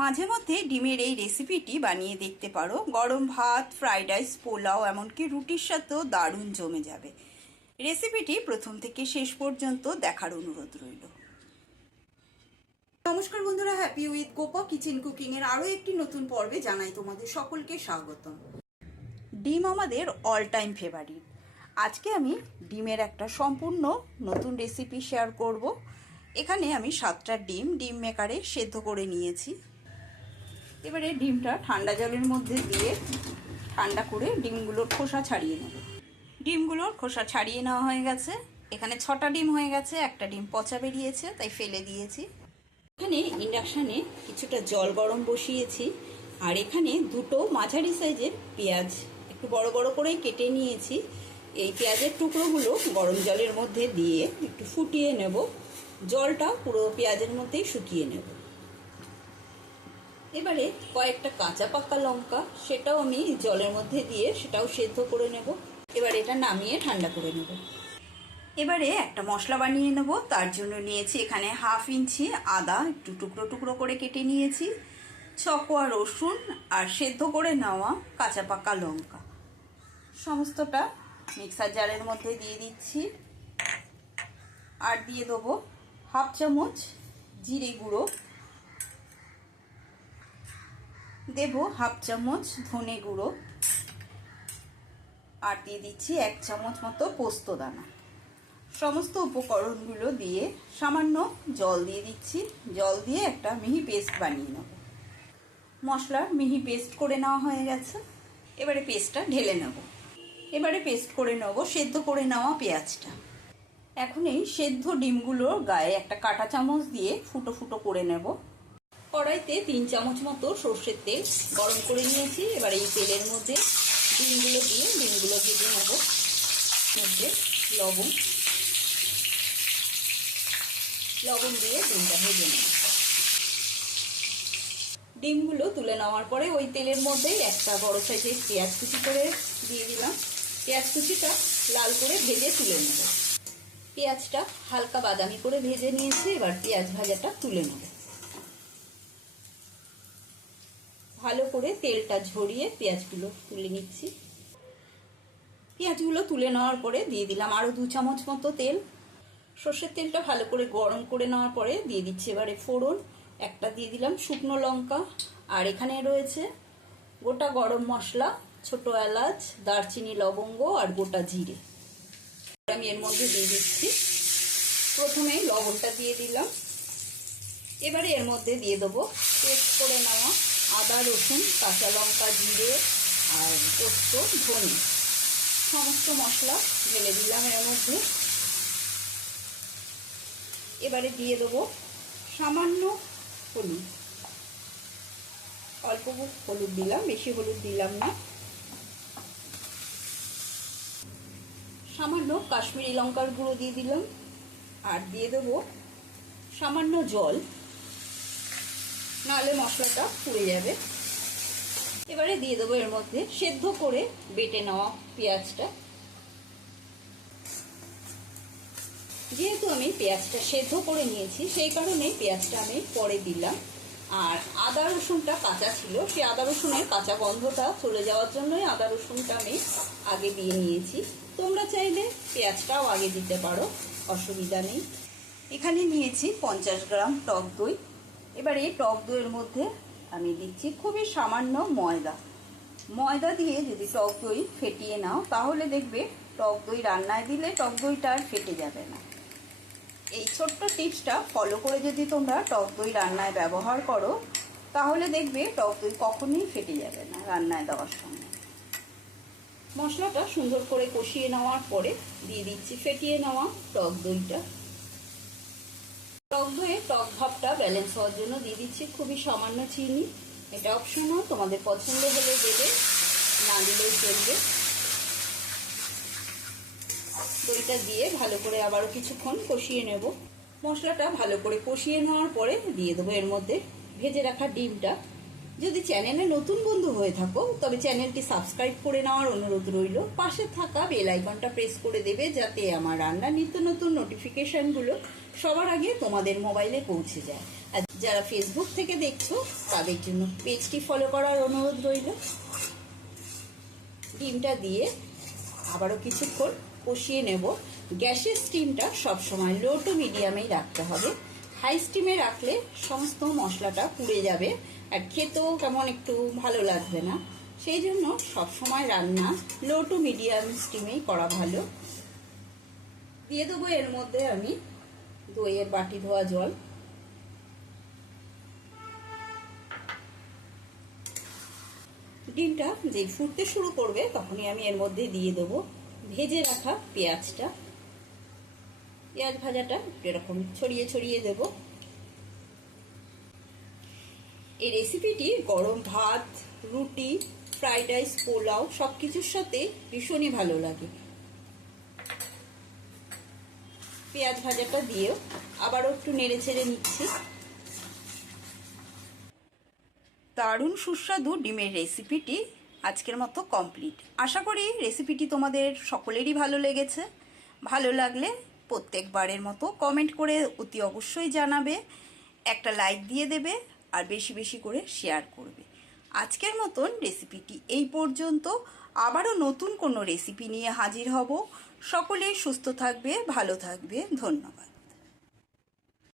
মাঝে মধ্যে ডিমের এই রেসিপিটি বানিয়ে দেখতে পারো। গরম ভাত, ফ্রাইড রাইস, পোলাও, এমনকি রুটির সাথেও দারুণ জমে যাবে। রেসিপিটি প্রথম থেকে শেষ পর্যন্ত দেখার অনুরোধ রইল। নমস্কার বন্ধুরা, happy with Gopa kitchen cooking এর আরও একটি নতুন পর্বে জানাই তোমাদের সকলকে স্বাগতম। ডিম আমাদের অল টাইম ফেভারিট। আজকে আমি ডিমের একটা সম্পূর্ণ নতুন রেসিপি শেয়ার করব। এখানে আমি 7টা ডিম মেকারে সেদ্ধ করে নিয়েছি। এবারে ডিমটা ঠান্ডা জলের মধ্যে দিয়ে ঠান্ডা করে ডিমগুলোর খোসা ছাড়িয়ে নেব। ডিমগুলোর খোসা ছাড়িয়ে নেওয়া হয়ে গেছে। এখানে 6টা ডিম হয়ে গেছে, একটা ডিম পচা বেরিয়েছে, তাই ফেলে দিয়েছি। এখানে ইন্ডাকশানে কিছুটা জল গরম বসিয়েছি, আর এখানে দুটো মাঝারি সাইজের পেঁয়াজ একটু বড় বড় করেই কেটে নিয়েছি। এই পেঁয়াজের টুকরোগুলো গরম জলের মধ্যে দিয়ে একটু ফুটিয়ে নেব। জলটা পুরো পেঁয়াজের মধ্যেই শুকিয়ে নেব। এবারে কয়েকটা কাঁচা পাকা লঙ্কা, সেটাও আমি জলের মধ্যে দিয়ে সেটাও সেদ্ধ করে নেব। এবার এটা নামিয়ে ঠান্ডা করে নেব। এবারে একটা মশলা বানিয়ে নেব। তার জন্য নিয়েছি এখানে 1/2 ইঞ্চি আদা একটু টুকরো টুকরো করে কেটে নিয়েছি, 6 কোয়া রসুন আর সেদ্ধ করে নেওয়া কাঁচা পাকা লঙ্কা। সমস্তটা মিক্সার জারের মধ্যে দিয়ে দিচ্ছি। আর দিয়ে দেবো 1/2 চামচ জিরে গুঁড়ো, দেব 1/2 চামচ ধনে গুঁড়ো, আর দিয়ে দিচ্ছি 1 চামচ মতো পোস্ত দানা। সমস্ত উপকরণগুলো দিয়ে সামান্য জল দিয়ে দিচ্ছি। জল দিয়ে একটা মিহি পেস্ট বানিয়ে নেব। মশলার মিহি পেস্ট করে নেওয়া হয়ে গেছে। এবারে পেস্টটা ঢেলে নেব। এবারে পেস্ট করে নেব সেদ্ধ করে নেওয়া পেঁয়াজটা। এখন এই সেদ্ধ ডিমগুলোর গায়ে একটা কাঁটা চামচ দিয়ে ফুটো ফুটো করে নেব। কড়াইতে 3 চামচ মতো সর্ষের তেল গরম করে নিয়েছি। এবার এই তেলের মধ্যে ডিমগুলো দিয়ে ডিমগুলো ভেজে নেব। মধ্যে লবণ দিয়ে ডিমটা ভেজে নেব। ডিমগুলো তুলে নেওয়ার পরে ওই তেলের মধ্যেই একটা বড় সাইজের পেঁয়াজ কুচি করে দিয়ে দিলাম। পেঁয়াজ কুচিটা লাল করে ভেজে তুলে নেব। পেঁয়াজটা হালকা বাদামি করে ভেজে নিয়েছি। এবার পেঁয়াজ ভাজাটা তুলে নেব। ভালো করে তেলটা ঝরিয়ে পেঁয়াজগুলো তুলে নিচ্ছি। পেঁয়াজগুলো তুলে নেওয়ার পরে দিয়ে দিলাম আরও 2 চামচ মতো তেল। সর্ষের তেলটা ভালো করে গরম করে নেওয়ার পরে দিয়ে দিচ্ছি এবারে ফোড়ন। একটা দিয়ে দিলাম শুকনো লঙ্কা, আর এখানে রয়েছে গোটা গরম মশলা, ছোট এলাচ, দারচিনি, লবঙ্গ আর গোটা জিরে। আমি এর মধ্যে দিয়ে দিচ্ছি। প্রথমেই লবণটা দিয়ে দিলাম। এবারে এর মধ্যে দিয়ে দেবো পেস্ট করে নেওয়া আদা, রসুন, কাঁচা লঙ্কা, জিরে আর পোস্ত, ধনে, সমস্ত মশলা ঢেলে দিলাম এর মধ্যে। এবারে দিয়ে দেবো সামান্য হলুদ, অল্প হলুদ দিলাম, বেশি হলুদ দিলাম না। সামান্য কাশ্মীরি লঙ্কার গুঁড়ো দিয়ে দিলাম, আর দিয়ে দেবো সামান্য জল, নাহলে মশলাটা পুড়ে যাবে। এবারে দিয়ে দেবো এর মধ্যে সেদ্ধ করে বেটে নেওয়া পেঁয়াজটা। যেহেতু আমি পেঁয়াজটা সেদ্ধ করে নিয়েছি, সেই কারণে পেঁয়াজটা আমি পরে দিলাম। আর আদা রসুনটা কাঁচা ছিল, সেই আদা রসুনের কাঁচা গন্ধটা চলে যাওয়ার জন্যই আদা রসুনটা আমি আগে দিয়ে নিয়েছি। তোমরা চাইলে পেঁয়াজটাও আগে দিতে পারো, অসুবিধা নেই। এখানে নিয়েছি 50 গ্রাম টক দই। এবার এই টক দইয়ের মধ্যে আমি দিচ্ছি খুবই সামান্য ময়দা দিয়ে যদি টক দই ফেটিয়ে নাও, তাহলে দেখবে টক দই রান্নায় দিলে টক দইটা আর ফেটে যাবে না। এই ছোট্ট টিপসটা ফলো করে যদি তোমরা টক দই রান্নায় ব্যবহার করো, তাহলে দেখবে টক দই কখনোই ফেটে যাবে না রান্নায় দেওয়ার সময়। মশলাটা সুন্দর করে কষিয়ে নেওয়ার পরে দিয়ে দিচ্ছি ফেটিয়ে নেওয়া টক দইটা। টক দইয়ে টক ভাবটা ব্যালেন্স হওয়ার জন্য দিয়ে দিচ্ছি খুবই সামান্য চিনি। এটা অপশনাল, তোমাদের পছন্দ হলে দেবে, না দিলেও চলবে। দইটা দিয়ে ভালো করে আবারও কিছুক্ষণ কষিয়ে নেব। মশলাটা ভালো করে কষিয়ে নেওয়ার পরে দিয়ে দেবো এর মধ্যে ভেজে রাখা ডিমটা। যদি চ্যানেলে নতুন বন্ধু হয়ে থাকো, তবে চ্যানেলটি সাবস্ক্রাইব করে নেওয়ার অনুরোধ রইল। পাশে থাকা বেল আইকনটা প্রেস করে দেবে, যাতে আমার রান্নার নিত্য নতুন নোটিফিকেশনগুলো সবার আগে তোমাদের মোবাইলে পৌঁছে যায়। আর যারা ফেসবুক থেকে দেখছো তাদের জন্য পেজটি ফলো করার অনুরোধ রইল। ডিমটা দিয়ে আবারও কিছুক্ষণ কষিয়ে নেব। গ্যাসের স্টিমটা সবসময় লো টু মিডিয়ামেই রাখতে হবে। হাই স্টিমে রাখলে সমস্ত মশলাটা পুড়ে যাবে আর খেতেও কেমন একটু ভালো লাগবে না। সেই জন্য সবসময় রান্না লো টু মিডিয়াম স্টিমেই করা ভালো। দিয়ে দেবো এর মধ্যে আমি দইয়ের বাটি ধোয়া জল। ডিমটা যেই ফুটতে শুরু করবে তখনই আমি এর মধ্যে দিয়ে দেবো ভেজে রাখা পেঁয়াজটা। পেঁয়াজ ভাজাটা এরকম ছড়িয়ে ছড়িয়ে দেব। এই রেসিপিটি গরম ভাত, রুটি, ফ্রাইড রাইস, পোলাও সব কিছুর সাথে ভীষণই ভালো লাগে। পেঁয়াজ ভাজাটা দিয়েও আবারও একটু নেড়ে ছেড়ে নিচ্ছি। দারুণ সুস্বাদু ডিমের রেসিপিটি আজকের মতো কমপ্লিট। আশা করি রেসিপিটি তোমাদের সকলেরই ভালো লেগেছে। ভালো লাগলে প্রত্যেকবারের মতো কমেন্ট করে অতি অবশ্যই জানাবে, একটা লাইক দিয়ে দেবে আর বেশি বেশি করে শেয়ার করবে। আজকের মতন রেসিপিটি এই পর্যন্ত। আবারও নতুন কোনো রেসিপি নিয়ে হাজির হব। সকলেই সুস্থ থাকবে, ভালো থাকবে। ধন্যবাদ।